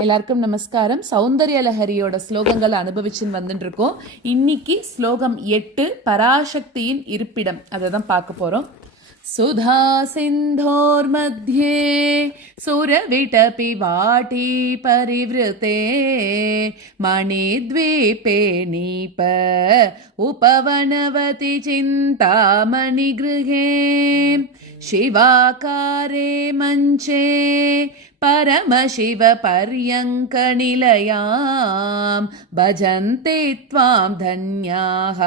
எல்லாருக்கும் நமஸ்காரம் சௌந்தர்ய லஹரியோட ஸ்லோகங்களை அனுபவிச்சுன்னு வந்துட்டு இருக்கோம் இன்னைக்கு ஸ்லோகம் எட்டு பராசக்தியின் இருப்பிடம் அதை தான் பார்க்க போறோம் சுதா சிந்தோர் மத்தியே சுரவிடபி வாட்டி பரிவிருத்தே மணித்வீபே நீப उपवनवति चिन्तामणि गृहे शिवाकारे मञ्चे परमशिवपर्यङ्कनिलयां भजन्ते त्वां धन्याः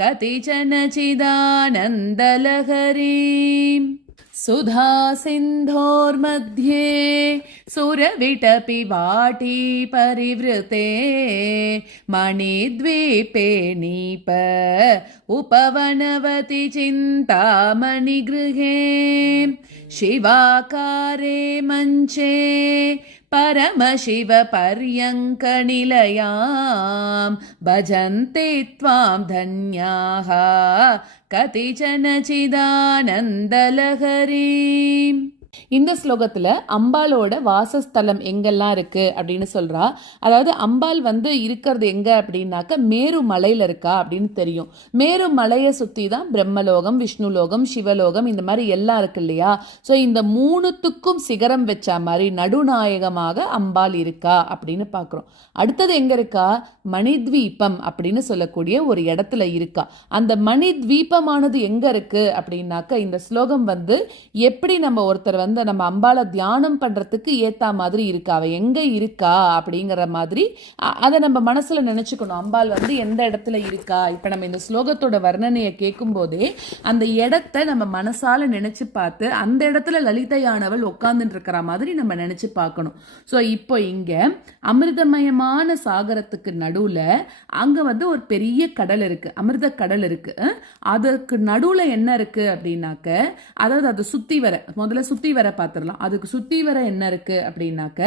कतिचन चिदानन्दलहरीम् सुधा सिन्धोर्मध्ये सुरविटपि वाटी परिवृते मणिद्वीपे नीप उपवनवति चिन्तामणिगृहे शिवाकारे मञ्चे परमशिवपर्यङ्कनिलयां भजन्ते त्वां धन्याः कतिचन चिदानन्दलहरीम् இந்த ஸ்லோகத்துல அம்பாலோட வாசஸ்தலம் எங்கெல்லாம் இருக்கு அப்படின்னு சொல்றா. அதாவது அம்பாள் வந்து இருக்கிறது எங்க அப்படின்னாக்க மேரு மலையில இருக்கா அப்படின்னு தெரியும். மேரு மலையை சுத்தி தான் பிரம்மலோகம் விஷ்ணுலோகம் சிவலோகம் இந்த மாதிரி எல்லாம் இருக்கு இல்லையா? ஸோ இந்த மூணுத்துக்கும் சிகரம் வச்ச மாதிரி நடுநாயகமாக அம்பாள் இருக்கா அப்படின்னு பார்க்குறோம் அடுத்தது எங்க இருக்கா? மணித்வீபம் அப்படின்னு சொல்லக்கூடிய ஒரு இடத்துல இருக்கா. அந்த மணித்வீபமானது எங்க இருக்கு அப்படின்னாக்க இந்த ஸ்லோகம் வந்து எப்படி நம்ம ஒருத்தர் வந்து நம்ம அம்பாளை தியானம் பண்ணுறதுக்கு ஏற்ற மாதிரி இருக்கா? அவள் எங்கே இருக்கா? அப்படிங்கிற மாதிரி அதை நம்ம மனசில் நினச்சிக்கணும். அம்பாள் வந்து எந்த இடத்துல இருக்கா? இப்போ நம்ம இந்த ஸ்லோகத்தோட வர்ணனையை கேட்கும்போதே அந்த இடத்த நம்ம மனசால் நினச்சி பார்த்து அந்த இடத்துல லலிதையானவள் உட்காந்துட்டு இருக்கிற மாதிரி நம்ம நினச்சி பார்க்கணும். ஸோ இப்போ இங்கே அமிர்தமயமான சாகரத்துக்கு நடுவில் அங்கே வந்து ஒரு பெரிய கடல் இருக்குது அமிர்த கடல் இருக்குது அதற்கு அதுக்கு என்ன இருக்குது அப்படின்னாக்க அதாவது அதை சுற்றி வர முதல்ல சுற்றி வர பார்த்துடலாம். அதுக்கு சுற்றி வர என்ன இருக்கு அப்படின்னாக்க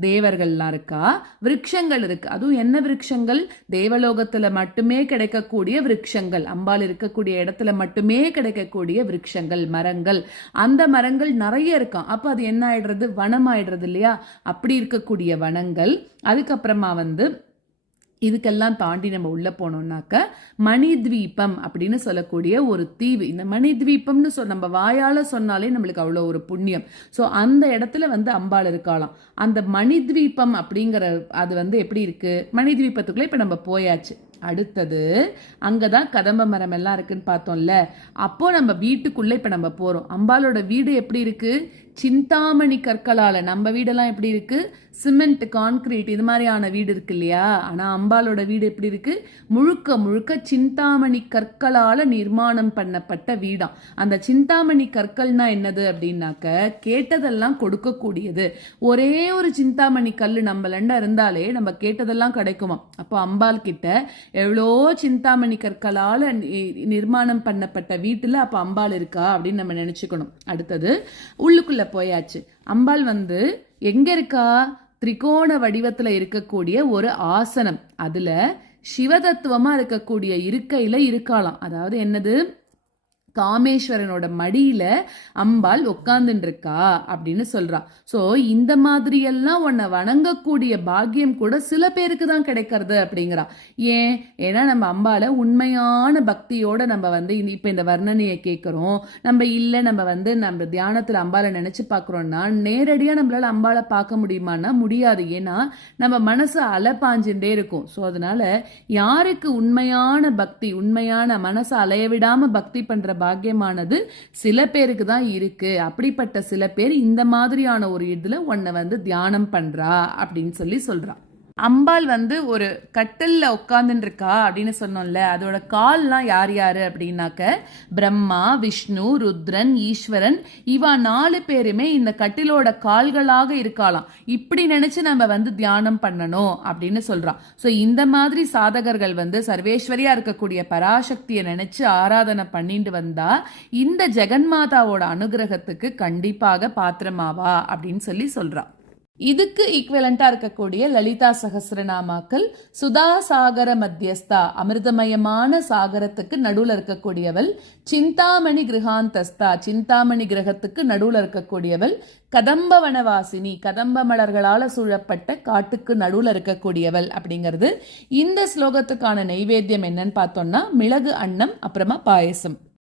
தேவர்கள்லாம் இருக்கா? விருட்சங்கள் இருக்குது அதுவும் என்ன விருட்சங்கள்? தேவலோகத்தில் மட்டுமே கிடைக்கக்கூடிய விருட்சங்கள். அம்பாள் இருக்கக்கூடிய இடத்துல மட்டுமே கிடைக்கக்கூடிய விருட்சங்கள் மரங்கள். அந்த மரங்கள் நிறைய இருக்கும். அப்போ அது என்ன ஆயிடுறது? வனம் ஆயிடுறது இல்லையா? அப்படி இருக்கக்கூடிய வனங்கள். அதுக்கப்புறமா வந்து இதுக்கெல்லாம் தாண்டி நம்ம உள்ளே போனோம்னாக்க மணித்வீபம் அப்படின்னு சொல்லக்கூடிய ஒரு தீவு. இந்த மணித்வீபம்னு சொல் நம்ம வாயால் சொன்னாலே நம்மளுக்கு அவ்வளோ ஒரு புண்ணியம். ஸோ அந்த இடத்துல வந்து அம்பாள் இருக்காளாம். அந்த மணித்வீபம் அப்படிங்கிற அது வந்து எப்படி இருக்குது மணித்வீபத்துக்குள்ளே இப்போ நம்ம போயாச்சு. அடுத்தது அங்கே தான் கதம்ப மரம் எல்லாம் இருக்குன்னு பார்த்தோம்ல. அப்போது நம்ம வீட்டுக்குள்ளே இப்போ நம்ம போகிறோம் அம்பாளோட வீடு எப்படி இருக்குது சிந்தாமணி கற்களால். நம்ம வீடெல்லாம் எப்படி இருக்கு? சிமெண்ட் கான்கிரீட் இது மாதிரியான வீடு இருக்கு இல்லையா? ஆனால் அம்பாலோட வீடு எப்படி இருக்கு? முழுக்க முழுக்க சிந்தாமணி கற்களால் நிர்மாணம் பண்ணப்பட்ட வீடாம் அந்த சிந்தாமணி கற்கள்னா என்னது அப்படின்னாக்க கேட்டதெல்லாம் கொடுக்கக்கூடியது. ஒரே ஒரு சிந்தாமணி கல் நம்மளண்ட இருந்தாலே நம்ம கேட்டதெல்லாம் கிடைக்குமா அப்போ அம்பாள் கிட்ட எவ்வளோ சிந்தாமணி கற்களால் நிர்மாணம் பண்ணப்பட்ட வீட்டில் அப்போ அம்பாள் இருக்கா அப்படின்னு நம்ம நினச்சிக்கணும். அடுத்தது உள்ளுக்குள்ள போயாச்சு. அம்பாள் வந்து எங்க இருக்கா? திரிகோண வடிவத்துல இருக்கக்கூடிய ஒரு ஆசனம். அதுல சிவதத்துவமா இருக்கக்கூடிய இருக்கையில இருக்கலாம் அதாவது என்னது? காமேஸ்வரனோட மடியில அம்பாள் உட்கார்ந்துட்டு இருக்கா அப்படின்னு சொல்றா. சோ இந்த மாதிரி எல்லாம் உன்னை வணங்கக்கூடிய பாக்கியம் கூட சில பேருக்கு தான் கிடைக்கிறது அப்படிங்கிறா. ஏன்? ஏன்னா நம்ம அம்பாளை உண்மையான பக்தியோட நம்ம வந்து இந்த- இப்ப இந்த வர்ணனையை கேட்கிறோம் நம்ம இல்லை நம்ம வந்து நம்ம தியானத்துல அம்பாளை நினைச்சு பார்க்கறோம்னா நேரடியா நம்மளால அம்பாளை பார்க்க முடியுமான்னா முடியாது. ஏன்னா நம்ம மனசு அலைப்பாஞ்சுட்டே இருக்கும். ஸோ அதனால யாருக்கு உண்மையான பக்தி உண்மையான மனசை அலைய விடாம பக்தி பண்ற பாக்கியமானது சில பேருக்கு தான் இருக்கு. அப்படிப்பட்ட சில பேர் இந்த மாதிரியான ஒரு இதுல உன்னை வந்து தியானம் பண்றா அப்படின்னு சொல்லி சொல்றான் அம்பாள் வந்து ஒரு கட்டில்ல உட்காந்துட்டு இருக்கா அப்படின்னு சொன்னோம்ல அதோட கால்லாம் யார் யாரு அப்படின்னாக்க பிரம்மா விஷ்ணு ருத்ரன் ஈஸ்வரன் இவா நாலு பேருமே இந்த கட்டிலோட கால்களாக இருக்காளாம். இப்படி நினைச்சு நம்ம வந்து தியானம் பண்ணணும் அப்படின்னு சொல்றான் ஸோ இந்த மாதிரி சாதகர்கள் வந்து சர்வேஸ்வரியா இருக்கக்கூடிய பராசக்தியை நினைச்சு ஆராதனை பண்ணிட்டு வந்தா இந்த ஜெகன்மாதாவோட அனுகிரகத்துக்கு கண்டிப்பாக பாத்திரமாவா அப்படின்னு சொல்லி சொல்றான் இதுக்கு ஈக்குவலண்டா இருக்கக்கூடிய லலிதா சகசிரநாமாக்கள் சுதா சாகர மத்தியஸ்தா அமிர்தமயமான சாகரத்துக்கு நடுவில் இருக்கக்கூடியவள் சிந்தாமணி கிரகாந்தஸ்தா சிந்தாமணி கிரகத்துக்கு நடுவில் இருக்கக்கூடியவள் கதம்ப வனவாசினி கதம்ப மலர்களால் சூழப்பட்ட காட்டுக்கு நடுவில் இருக்கக்கூடியவள் அப்படிங்கிறது இந்த ஸ்லோகத்துக்கான நைவேத்தியம் என்னன்னு பார்த்தோம்னா மிளகு அன்னம் அப்புறமா பாயசம்.